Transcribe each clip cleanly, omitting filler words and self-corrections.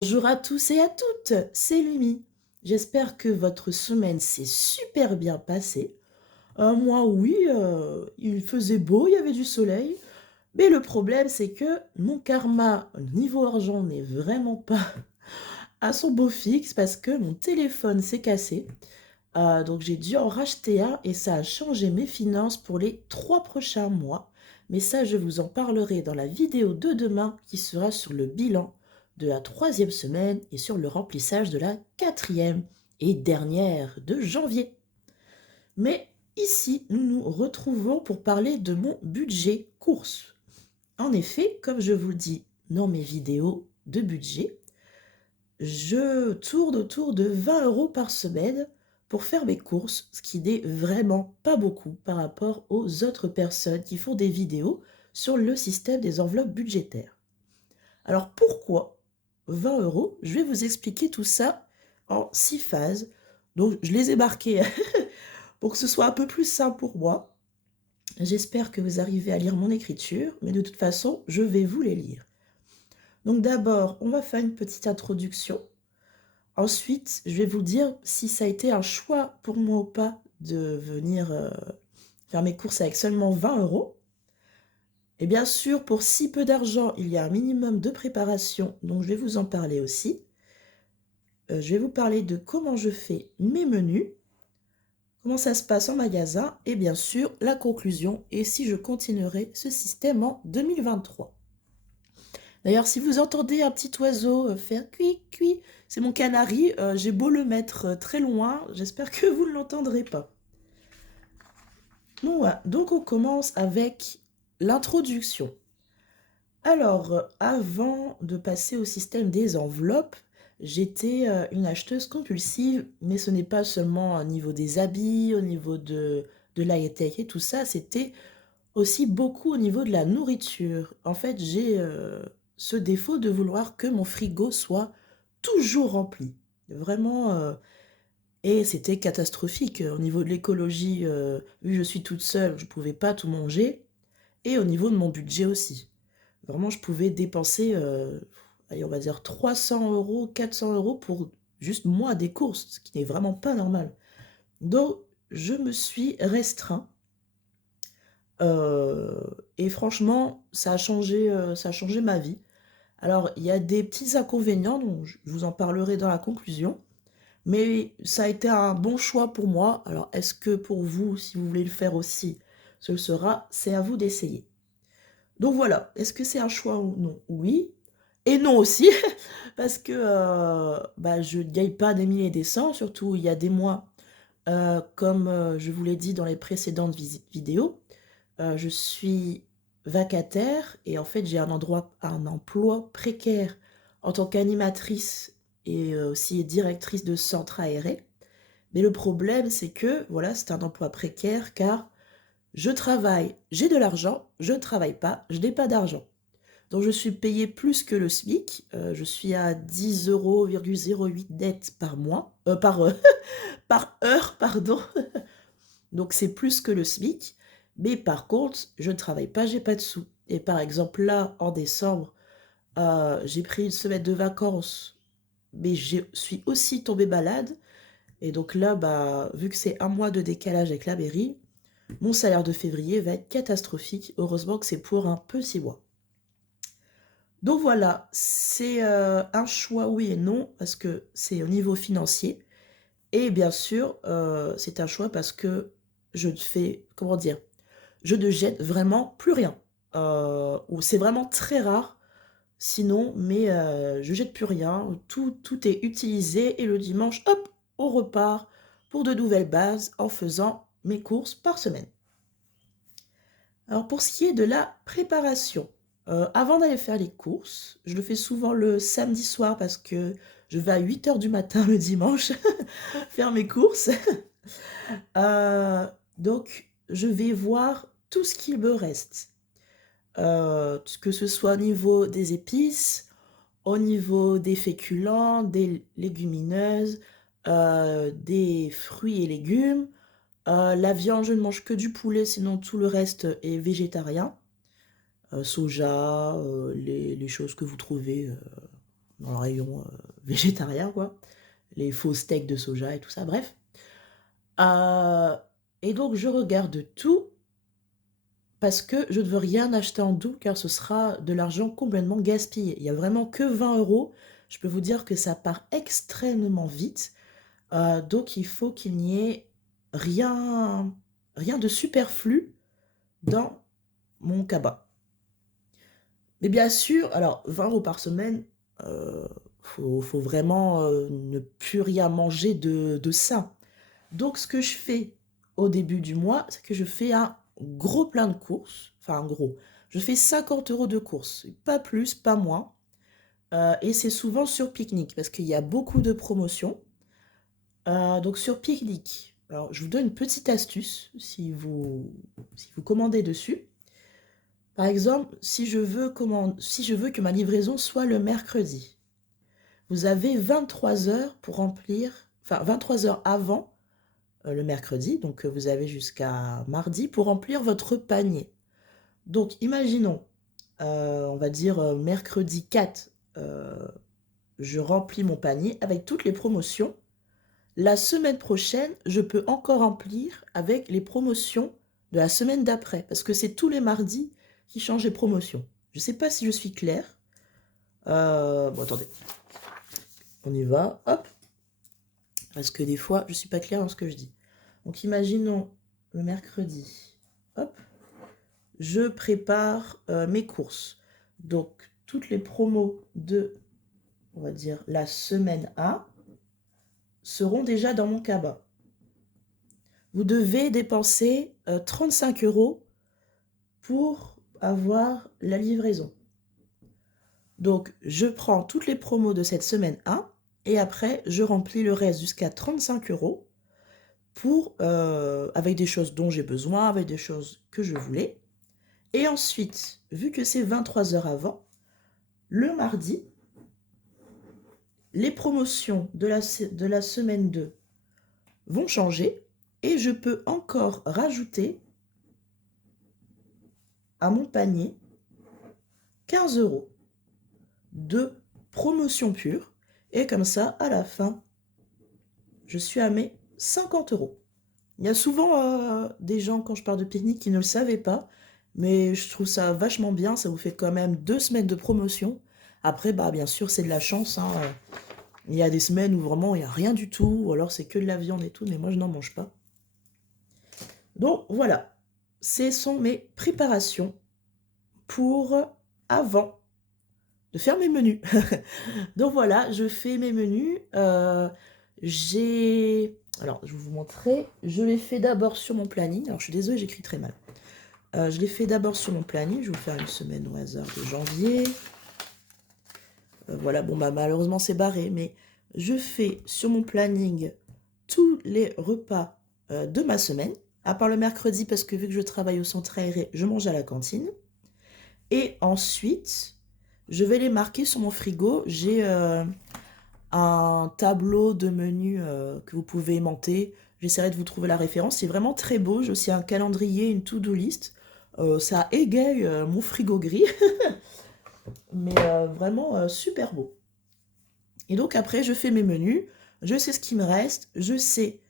Bonjour à tous et à toutes, c'est Lumi. J'espère que votre semaine s'est super bien passée. Moi, oui, il faisait beau, il y avait du soleil, mais le problème, c'est que mon karma niveau argent n'est vraiment pas à son beau fixe parce que mon téléphone s'est cassé. Donc j'ai dû en racheter un et ça a changé mes finances pour les 3 prochains mois. Mais ça, je vous en parlerai dans la vidéo de demain qui sera sur le bilan de la troisième semaine et sur le remplissage de la quatrième et dernière de janvier. Mais ici, nous nous retrouvons pour parler de mon budget course. En effet, comme je vous le dis dans mes vidéos de budget, je tourne autour de 20 euros par semaine pour faire mes courses, ce qui n'est vraiment pas beaucoup par rapport aux autres personnes qui font des vidéos sur le système des enveloppes budgétaires. Alors pourquoi 20 euros? Je vais vous expliquer tout ça en 6 phases. Donc je les ai marquées pour que ce soit un peu plus simple pour moi. J'espère que vous arrivez à lire mon écriture, mais de toute façon, je vais vous les lire. Donc d'abord, on va faire une petite introduction. Ensuite, je vais vous dire si ça a été un choix pour moi ou pas de venir faire mes courses avec seulement 20 euros. Et bien sûr, pour si peu d'argent, il y a un minimum de préparation, donc je vais vous en parler aussi. Je vais vous parler de comment je fais mes menus, comment ça se passe en magasin, et bien sûr, la conclusion, et si je continuerai ce système en 2023. D'ailleurs, si vous entendez un petit oiseau faire cuit, cuit, c'est mon canari. J'ai beau le mettre très loin, j'espère que vous ne l'entendrez pas. Donc on commence avec l'introduction. Alors, avant de passer au système des enveloppes, j'étais une acheteuse compulsive, mais ce n'est pas seulement au niveau des habits, au niveau de l'high-tech et tout ça, c'était aussi beaucoup au niveau de la nourriture. En fait, j'ai ce défaut de vouloir que mon frigo soit toujours rempli. Vraiment, et c'était catastrophique au niveau de l'écologie. Vu que je suis toute seule, je ne pouvais pas tout manger. Et au niveau de mon budget aussi. Vraiment, je pouvais dépenser, allez, on va dire 300 euros, 400 euros pour juste moi des courses, ce qui n'est vraiment pas normal. Donc, je me suis restreint. Et franchement, ça a changé ma vie. Alors, il y a des petits inconvénients, dont je vous en parlerai dans la conclusion, mais ça a été un bon choix pour moi. Alors, est-ce que pour vous, si vous voulez le faire aussi, ce le sera, c'est à vous d'essayer. Donc voilà, est-ce que c'est un choix ou non? Oui. Et non aussi, parce que bah, je ne gagne pas des milliers et des cents, surtout il y a des mois, comme je vous l'ai dit dans les précédentes vidéos, je suis vacataire et en fait j'ai un emploi précaire en tant qu'animatrice et aussi directrice de centre aéré. Mais le problème c'est que voilà, c'est un emploi précaire car je travaille, j'ai de l'argent, je ne travaille pas, je n'ai pas d'argent. Donc je suis payée plus que le SMIC, je suis à 10,08 € net par mois, par heure, pardon. Donc c'est plus que le SMIC, mais par contre, je ne travaille pas, j'ai pas de sous. Et par exemple, là, en décembre, j'ai pris une semaine de vacances, mais je suis aussi tombée malade. Et donc là, bah, vu que c'est un mois de décalage avec la mairie, mon salaire de février va être catastrophique. Heureusement que c'est pour un petit mois. Donc voilà, c'est un choix oui et non, parce que c'est au niveau financier. Et bien sûr, c'est un choix parce que je ne fais, comment dire, je ne jette vraiment plus rien. Ou c'est vraiment très rare, sinon, mais je jette plus rien. Tout est utilisé et le dimanche, hop, on repart pour de nouvelles bases en faisant mes courses par semaine. Alors pour ce qui est de la préparation, avant d'aller faire les courses, je le fais souvent le samedi soir parce que je vais à 8 h du matin le dimanche faire mes courses. Euh, donc je vais voir tout ce qu'il me reste. Que ce soit au niveau des épices, au niveau des féculents, des légumineuses, des fruits et légumes. La viande, je ne mange que du poulet, sinon tout le reste est végétarien. Soja, les choses que vous trouvez. dans le rayon végétarien, quoi. Les faux steaks de soja et tout ça, bref. Et donc, je regarde tout parce que je ne veux rien acheter en double car ce sera de l'argent complètement gaspillé. Il y a vraiment que 20 euros. Je peux vous dire que ça part extrêmement vite. Donc, il faut qu'il n'y ait rien de superflu dans mon cabas. Mais bien sûr, alors 20 euros par semaine, faut vraiment ne plus rien manger de ça. Donc, ce que je fais au début du mois, c'est que je fais un gros plein de courses. Enfin, un gros. Je fais 50 euros de courses. Pas plus, pas moins. Et c'est souvent sur Picnic parce qu'il y a beaucoup de promotions. Donc, sur Picnic, alors je vous donne une petite astuce si vous commandez dessus. Par exemple, si je veux que ma livraison soit le mercredi, vous avez 23 heures pour remplir, enfin 23 heures avant le mercredi, donc vous avez jusqu'à mardi pour remplir votre panier. Donc imaginons, on va dire mercredi 4, je remplis mon panier avec toutes les promotions. La semaine prochaine, je peux encore remplir avec les promotions de la semaine d'après, parce que c'est tous les mardis qui changent les promotions. Je ne sais pas si je suis claire. Bon, attendez. On y va. Hop. Parce que des fois, je ne suis pas claire dans ce que je dis. Donc, imaginons le mercredi. Hop. Je prépare mes courses. Donc, toutes les promos de, on va dire, la semaine A seront déjà dans mon cabas. Vous devez dépenser 35 euros pour avoir la livraison. Donc, je prends toutes les promos de cette semaine 1 et après, je remplis le reste jusqu'à 35 euros avec des choses dont j'ai besoin, avec des choses que je voulais. Et ensuite, vu que c'est 23 heures avant, le mardi, les promotions de la semaine 2 vont changer et je peux encore rajouter à mon panier 15 euros de promotion pure. Et comme ça, à la fin, je suis à mes 50 euros. Il y a souvent des gens, quand je parle de Picnic, qui ne le savaient pas. Mais je trouve ça vachement bien. Ça vous fait quand même 2 semaines de promotion. Après, bah, bien sûr, c'est de la chance. Hein. Il y a des semaines où vraiment il n'y a rien du tout. Ou alors c'est que de la viande et tout. Mais moi, je n'en mange pas. Donc, voilà. Ce sont mes préparations pour avant de faire mes menus. Donc voilà, je fais mes menus. Alors, je vais vous montrer. Je les fais d'abord sur mon planning. Alors, je suis désolée, j'écris très mal. Je les fais d'abord sur mon planning. Je vais vous faire une semaine au hasard de janvier. Voilà, bon, bah malheureusement, c'est barré. Mais je fais sur mon planning tous les repas de ma semaine. À part le mercredi, parce que vu que je travaille au centre aéré, je mange à la cantine. Et ensuite, je vais les marquer sur mon frigo. J'ai un tableau de menus que vous pouvez aimanter. J'essaierai de vous trouver la référence. C'est vraiment très beau. J'ai aussi un calendrier, une to-do list. Ça égaye mon frigo gris. Mais vraiment super beau. Et donc après, je fais mes menus. Je sais ce qui me reste. Je sais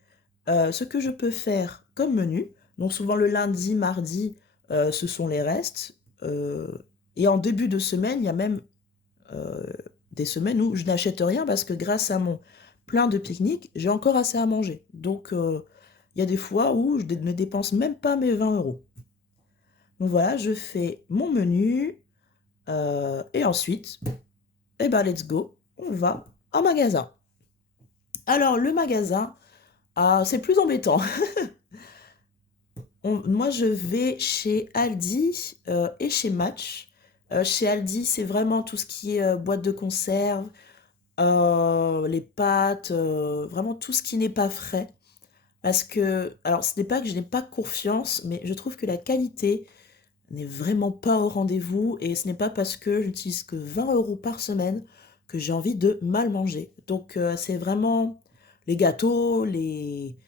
ce que je peux faire comme menu. Donc souvent le lundi, mardi, ce sont les restes. Et en début de semaine, il y a même des semaines où je n'achète rien parce que grâce à mon plein de pique-nique, j'ai encore assez à manger. Donc il y a des fois où je ne dépense même pas mes 20 euros. Donc voilà, je fais mon menu et ensuite, eh ben let's go, on va en magasin. Alors le magasin, c'est plus embêtant. Moi, je vais chez Aldi et chez Match. Chez Aldi, c'est vraiment tout ce qui est boîte de conserve, les pâtes, vraiment tout ce qui n'est pas frais. Parce que, alors ce n'est pas que je n'ai pas confiance, mais je trouve que la qualité n'est vraiment pas au rendez-vous et ce n'est pas parce que j'utilise que 20 euros par semaine que j'ai envie de mal manger. Donc c'est vraiment les gâteaux, les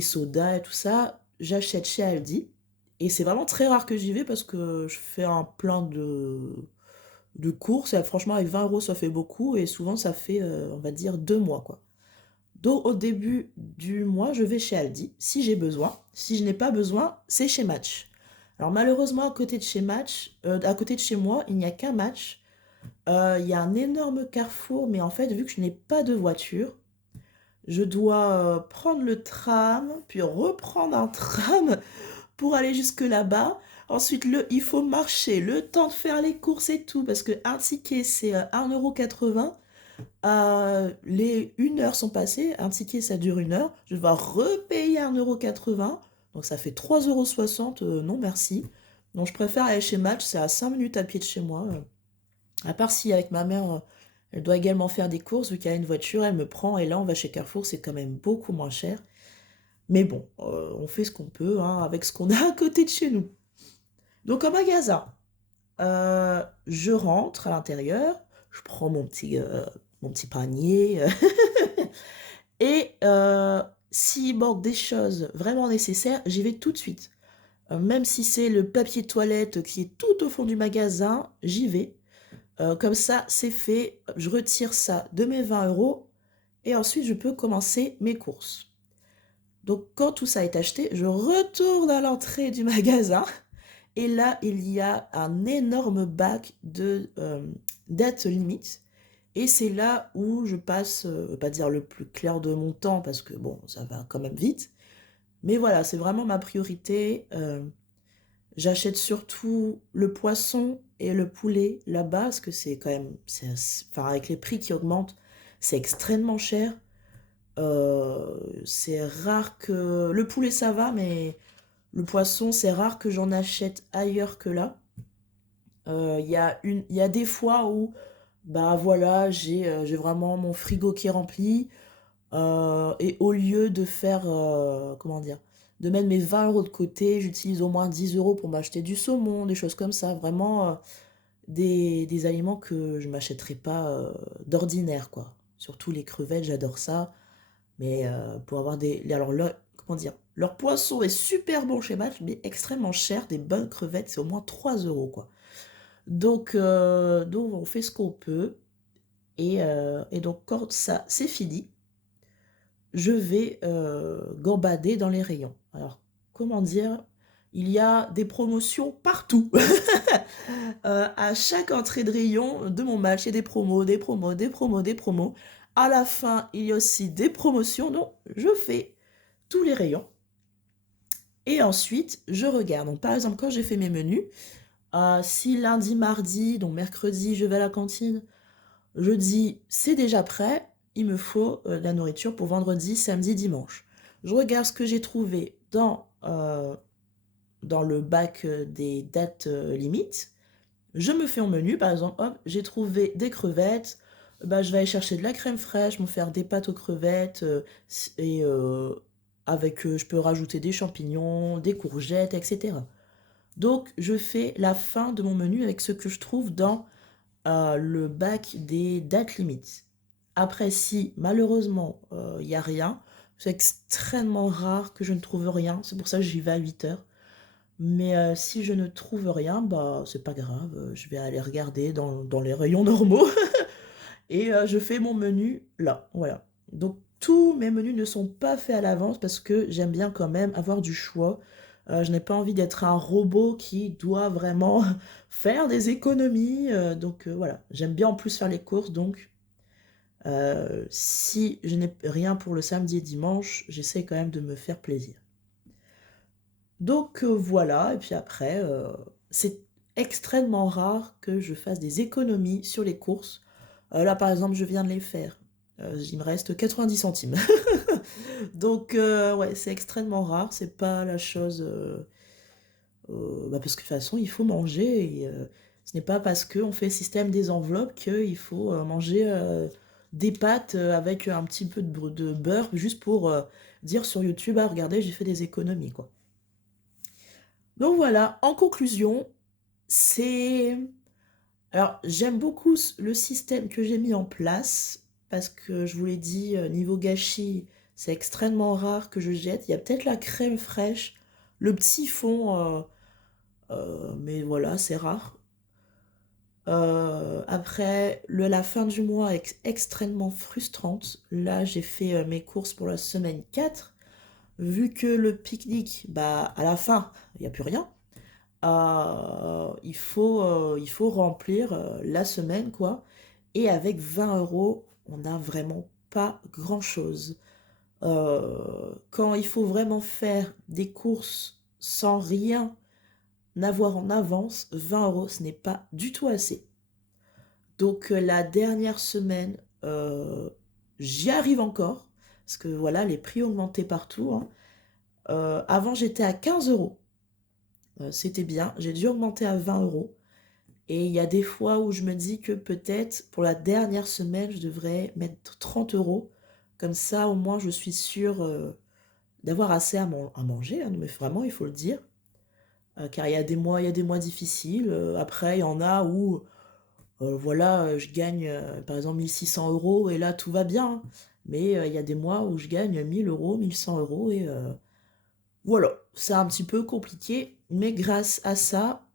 sodas et tout ça, j'achète chez Aldi. Et c'est vraiment très rare que j'y vais parce que je fais un plein de courses. Et franchement, avec 20 euros, ça fait beaucoup. Et souvent, ça fait, on va dire, 2 mois, quoi. Donc, au début du mois, je vais chez Aldi, si j'ai besoin. Si je n'ai pas besoin, c'est chez Match. Alors, malheureusement, à côté de chez moi, il n'y a qu'un Match. Il y a un énorme carrefour, mais en fait, vu que je n'ai pas de voiture, je dois prendre le tram, puis reprendre un tram pour aller jusque là-bas. Ensuite, il faut marcher, le temps de faire les courses et tout, parce que un ticket, c'est 1,80 €. Les 1 heure sont passées, un ticket, ça dure 1 heure. Je dois repayer 1,80 €, donc ça fait 3,60 €. Non, merci. Donc, je préfère aller chez Match, c'est à 5 minutes à pied de chez moi. À part si avec ma mère, elle doit également faire des courses, vu qu'elle a une voiture, elle me prend, et là, on va chez Carrefour, c'est quand même beaucoup moins cher. Mais bon, on fait ce qu'on peut, hein, avec ce qu'on a à côté de chez nous. Donc, au magasin, je rentre à l'intérieur, je prends mon petit panier, et s'il manque des choses vraiment nécessaires, j'y vais tout de suite. Même si c'est le papier toilette qui est tout au fond du magasin, j'y vais. Comme ça, c'est fait, je retire ça de mes 20 euros et ensuite je peux commencer mes courses. Donc quand tout ça est acheté, je retourne à l'entrée du magasin et là, il y a un énorme bac de date limite. Et c'est là où je passe, pas dire le plus clair de mon temps parce que bon, ça va quand même vite. Mais voilà, c'est vraiment ma priorité. J'achète surtout le poisson et le poulet là-bas, parce que c'est quand même, enfin, avec les prix qui augmentent, c'est extrêmement cher. C'est rare que... Le poulet, ça va, mais le poisson, c'est rare que j'en achète ailleurs que là. Il y a des fois où, bah voilà, j'ai vraiment mon frigo qui est rempli. Et au lieu de faire, comment dire, de mettre mes 20 euros de côté, j'utilise au moins 10 euros pour m'acheter du saumon, des choses comme ça. Vraiment, des aliments que je ne m'achèterais pas d'ordinaire, quoi. Surtout les crevettes, j'adore ça. Mais pour avoir alors, comment dire, leur poisson est super bon chez Match, mais extrêmement cher. Des bonnes crevettes, c'est au moins 3 euros, quoi. Donc on fait ce qu'on peut. Et donc, quand ça, c'est fini, je vais gambader dans les rayons. Alors, comment dire? Il y a des promotions partout. À chaque entrée de rayon de mon match, il y a des promos, des promos, des promos, des promos. À la fin, il y a aussi des promotions. Donc, je fais tous les rayons. Et ensuite, je regarde. Donc, par exemple, quand j'ai fait mes menus, si lundi, mardi, donc mercredi, je vais à la cantine, jeudi, c'est déjà prêt. Il me faut de la nourriture pour vendredi, samedi, dimanche. Je regarde ce que j'ai trouvé dans le bac des dates limites. Je me fais en menu, par exemple, hop, j'ai trouvé des crevettes. Bah, je vais aller chercher de la crème fraîche, me faire des pâtes aux crevettes et avec, je peux rajouter des champignons, des courgettes, etc. Donc, je fais la fin de mon menu avec ce que je trouve dans le bac des dates limites. Après, si malheureusement il n'y a rien, c'est extrêmement rare que je ne trouve rien, c'est pour ça que j'y vais à 8 heures. Mais si je ne trouve rien, bah c'est pas grave, je vais aller regarder dans les rayons normaux et je fais mon menu là, voilà. Donc tous mes menus ne sont pas faits à l'avance parce que j'aime bien quand même avoir du choix. Je n'ai pas envie d'être un robot qui doit vraiment faire des économies. Donc voilà, j'aime bien en plus faire les courses. Donc si je n'ai rien pour le samedi et dimanche, j'essaie quand même de me faire plaisir. Donc voilà, et puis après, c'est extrêmement rare que je fasse des économies sur les courses. Là, par exemple, je viens de les faire. Il me reste 90 centimes. Donc, ouais, c'est extrêmement rare. C'est pas la chose. Bah, parce que de toute façon, il faut manger. Et, ce n'est pas parce qu'on fait le système des enveloppes qu'il faut manger des pâtes avec un petit peu de beurre juste pour dire sur YouTube, ah, regardez, j'ai fait des économies, quoi. Donc voilà, en conclusion, c'est... Alors, j'aime beaucoup le système que j'ai mis en place parce que je vous l'ai dit, niveau gâchis, c'est extrêmement rare que je jette. Il y a peut-être la crème fraîche, le petit fond, mais voilà, c'est rare. Après, la fin du mois est extrêmement frustrante. Là, j'ai fait mes courses pour la semaine 4. Vu que le pique-nique, bah, à la fin, il n'y a plus rien. Il faut remplir la semaine, quoi. Et avec 20 euros, on n'a vraiment pas grand-chose. Quand il faut vraiment faire des courses sans rien n'avoir en avance, 20 euros, ce n'est pas du tout assez. Donc la dernière semaine, j'y arrive encore, parce que voilà, les prix ont augmenté partout, hein. Avant, j'étais à 15 euros. C'était bien. J'ai dû augmenter à 20 euros. Et il y a des fois où je me dis que peut-être pour la dernière semaine, je devrais mettre 30 euros. Comme ça, au moins, je suis sûre d'avoir assez à manger, hein, mais vraiment, il faut le dire. Car il y a des mois difficiles. Après, il y en a où, voilà, je gagne, par exemple, 1600 euros et là, tout va bien, hein. Mais il y a des mois où je gagne 1000 euros, 1100 euros et voilà, c'est un petit peu compliqué. Mais grâce à ça,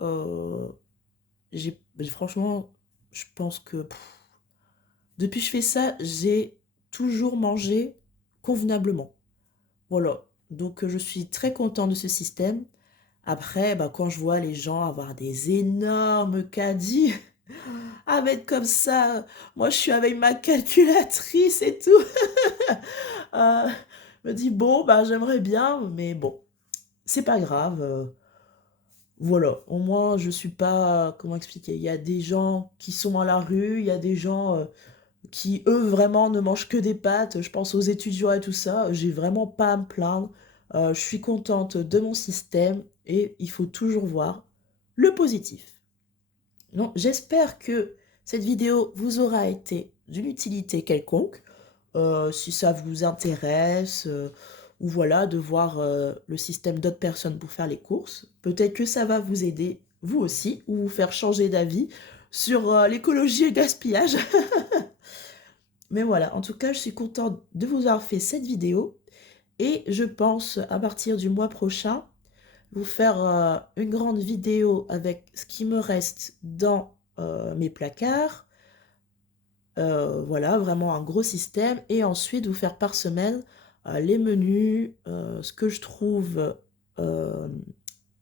euh, franchement, je pense que depuis que je fais ça, j'ai toujours mangé convenablement. Voilà. Donc, je suis très content de ce système. Après, bah, quand je vois les gens avoir des énormes caddies, à mettre comme ça, moi, je suis avec ma calculatrice et tout. Euh, je me dis, bon, bah, j'aimerais bien, mais bon, c'est pas grave. Voilà, au moins je suis pas, comment expliquer, il y a des gens qui sont à la rue, il y a des gens qui eux vraiment ne mangent que des pâtes, je pense aux étudiants et tout ça, j'ai vraiment pas à me plaindre. Je suis contente de mon système et il faut toujours voir le positif. Donc j'espère que cette vidéo vous aura été d'une utilité quelconque. Si ça vous intéresse, ou voilà, de voir le système d'autres personnes pour faire les courses. Peut-être que ça va vous aider, vous aussi, ou vous faire changer d'avis sur l'écologie et le gaspillage. Mais voilà, en tout cas, je suis contente de vous avoir fait cette vidéo. Et je pense, à partir du mois prochain, vous faire une grande vidéo avec ce qui me reste dans mes placards. Voilà, vraiment un gros système. Et ensuite, vous faire par semaine les menus, ce que je trouve euh,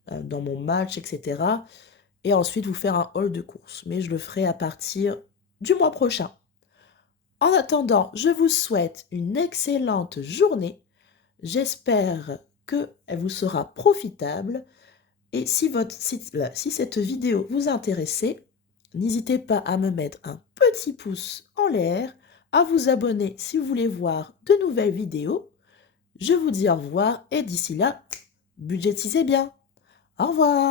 dans mon match, etc. Et ensuite, vous faire un haul de course. Mais je le ferai à partir du mois prochain. En attendant, je vous souhaite une excellente journée. J'espère qu'elle vous sera profitable. Et si cette vidéo vous intéressait, n'hésitez pas à me mettre un petit pouce en l'air, à vous abonner si vous voulez voir de nouvelles vidéos. Je vous dis au revoir et d'ici là, budgétisez bien. Au revoir.